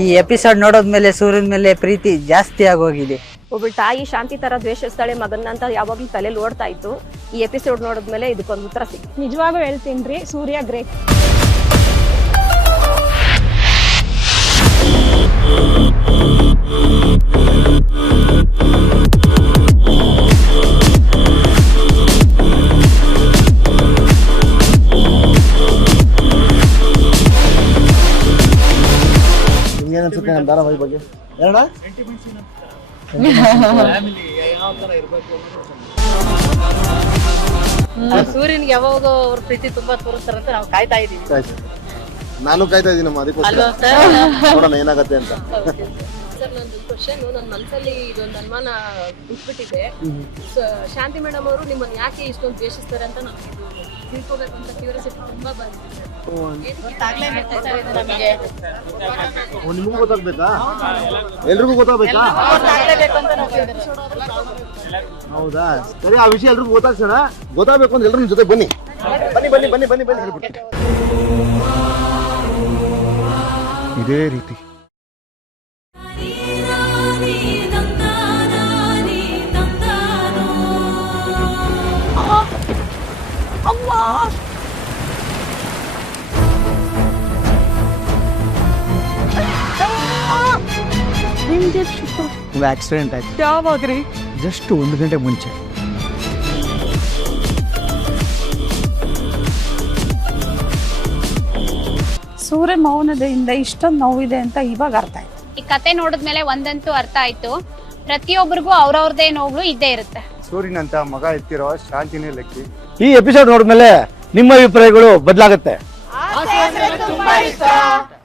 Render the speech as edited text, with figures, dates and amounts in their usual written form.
ಈ ಎಪಿಸೋಡ್ ನೋಡೋದ್ಮೇಲೆ ಸೂರ್ಯನ ಮೇಲೆ ಪ್ರೀತಿ ಜಾಸ್ತಿ ಆಗೋಗಿದೆ. ಒಬ್ಬ ತಾಯಿ ಶಾಂತಿ ತರ ದ್ವೇಷಿಸ್ತಾಳೆ ಮಗನ್ನ ಅಂತ ಯಾವಾಗ್ಲೂ ತಲೆಯಲ್ಲಿ ಓಡ್ತಾ ಇತ್ತು. ಈ ಎಪಿಸೋಡ್ ನೋಡಿದ್ಮೇಲೆ ಇದಕ್ಕೊಂದು ಉತ್ತರ ಸಿಕ್ತು. ನಿಜವಾಗೂ ಹೇಳ್ತೀನಿ ಸೂರ್ಯ ಗ್ರೇಟ್. ಏನನ್ಸುತ್ತೆ ನಮ್ಮ ಧಾರಾವಾಹಿ ಬಗ್ಗೆ ಹೇಳೋಣ. ಸೂರ್ಯನ್ಗೆ ಯಾವಾಗ ಅವ್ರ ಪ್ರೀತಿ ತುಂಬಾ ತೋರಿಸ್ತಾರಂತ ನಾವು ಕಾಯ್ತಾ ಇದೀವಿ. ನಾನು ಕಾಯ್ತಾ ಇದೀನಿ ಅದಕ್ಕೋಸ್ಕರ ನೋಡೋಣ ಏನಾಗತ್ತೆ ಅಂತ. ಸರ್ ನಂದು ಕ್ವಶನ್ ನನ್ನ ಮನಸ್ಸಲ್ಲಿ ಇದೊಂದು ಅನುಮಾನ ಬಿಟ್ಬಿಟ್ಟಿದೆ. ಶಾಂತಿ ಮೇಡಮ್ ಅವರು ನಿಮ್ಮನ್ನ ಯಾಕೆ ಇಷ್ಟೊಂದು ದ್ವೇಷಿಸ್ತಾರೆ ಅಂತ ನಮ್ಗೆ ತಿಳ್ಕೋಬೇಕು ಅಂತ ಕ್ಯೂರಿಯಾಸಿಟಿ ತುಂಬಾ ಬಂದಿದೆ. ನಿಮಗೂ ಗೊತ್ತಾಗ್ಬೇಕಾ? ಎಲ್ರಿಗೂ ಗೊತ್ತಾಗ್ಬೇಕಾ? ಹೌದಾ, ಸರಿ, ಆ ವಿಷಯ ಎಲ್ರಿಗೂ ಗೊತ್ತಾಗ್ಸೋಣ. ಗೊತ್ತಾಗ್ಬೇಕು ಅಂದ್ರೆ ಎಲ್ರ ಜೊತೆ ಬನ್ನಿ ಬನ್ನಿ ಬನ್ನಿ ಬನ್ನಿ ಬನ್ನಿ ಬನ್ನಿ ಹೇಳ್ಬಿಟ್ಟು ಇದೇ ರೀತಿ ಆಕ್ಸಿಡೆಂಟ್ ಆಯ್ತು. ಯಾವಾಗ್ರಿ? ಜಸ್ಟ್ 1 ಗಂಟೆ ಮುಂಚೆ. ಸೂರ್ಯ ಮೌನದಿಂದ ಇಷ್ಟೊಂದು ನೋವಿದೆ ಅಂತ ಇವಾಗ ಅರ್ಥ ಆಯ್ತು. ಈ ಕತೆ ನೋಡಿದ್ಮೇಲೆ ಒಂದಂತೂ ಅರ್ಥ ಆಯ್ತು, ಪ್ರತಿಯೊಬ್ಬರಿಗೂ ಅವ್ರವ್ರದೇ ನೋವು ಇದ್ದೇ ಇರುತ್ತೆ. ಸೂರ್ಯನಂತ ಮಗ ಎತ್ತಿರೋ ಶಾಂತಿನೇ ಲೆಕ್ಕಿ. ಈ ಎಪಿಸೋಡ್ ನೋಡಿದ್ಮೇಲೆ ನಿಮ್ಮ ಅಭಿಪ್ರಾಯಗಳು ಬದಲಾಗುತ್ತೆ.